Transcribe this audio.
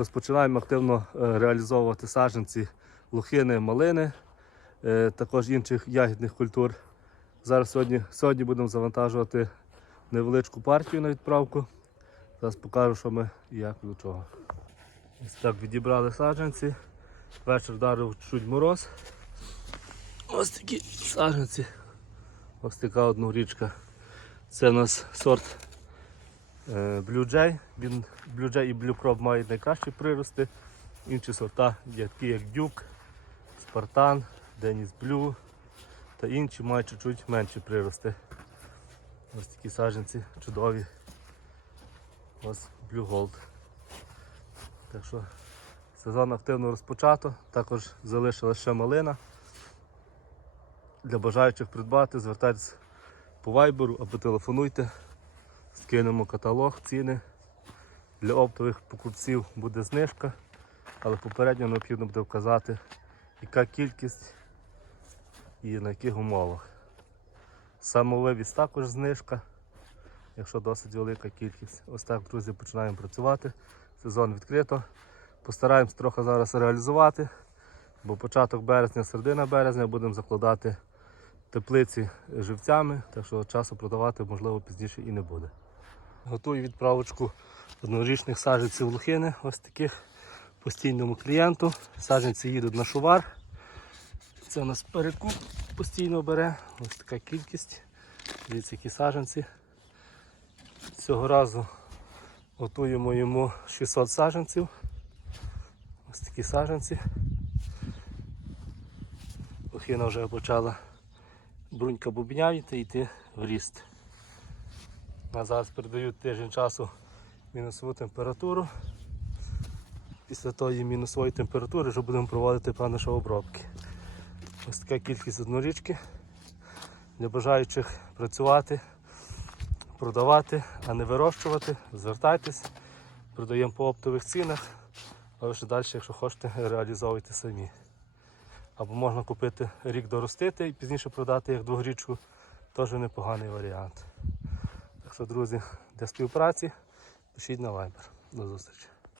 Розпочинаємо активно е, реалізовувати саджанці лухини, малини, е, також інших ягідних культур. Зараз сьогодні, сьогодні будемо завантажувати невеличку партію на відправку. Зараз покажу, що ми і як до чого. Ось так відібрали саджанці. Вечір вдарив чуть мороз. Ось такі саджанці. Ось така однорічка. Це у нас сорт Blue Jay. Він Blue Jay і Blue Crop мають найкращі прирости. Інші сорта є такі як Duke, Spartan, Dennis Blue та інші мають чуть-чуть менші прирости. Ось такі саджанці чудові. Ось Blue Gold. Так що сезон активно розпочато, також залишилася ще малина. Для бажаючих придбати, звертайтесь по вайберу або телефонуйте, скинемо каталог, ціни. Для оптових покупців буде знижка, але попередньо необхідно буде вказати, яка кількість і на яких умовах. Самовивіз також знижка, якщо досить велика кількість. Ось так, друзі, починаємо працювати. Сезон відкрито. Постараємось трохи зараз реалізувати, бо початок березня, середина березня будемо закладати теплиці живцями, так що часу продавати можливо пізніше і не буде. Готую відправочку однорічних саджанців лухини, ось таких постійному клієнту. Саджанці їдуть на шувар. Це у нас перекуп постійно бере. Ось така кількість. Дивіться, які саджанці. Цього разу готуємо йому 600 саджанців. Ось такі саджанці. Лохина вже почала брунька бубнявіти і йти в ріст. А зараз передають тиждень часу мінусову температуру. Після тої мінусової температури вже будемо проводити певно, що обробки. Ось така кількість однорічки для бажаючих працювати, продавати, а не вирощувати. Звертайтесь, продаємо по оптових цінах, а ще далі, якщо хочете, реалізовуйте самі. Або можна купити рік доростити і пізніше продати як двогрічку, теж непоганий варіант. Друзі, для співпраці пишіть на Viber. До зустрічі.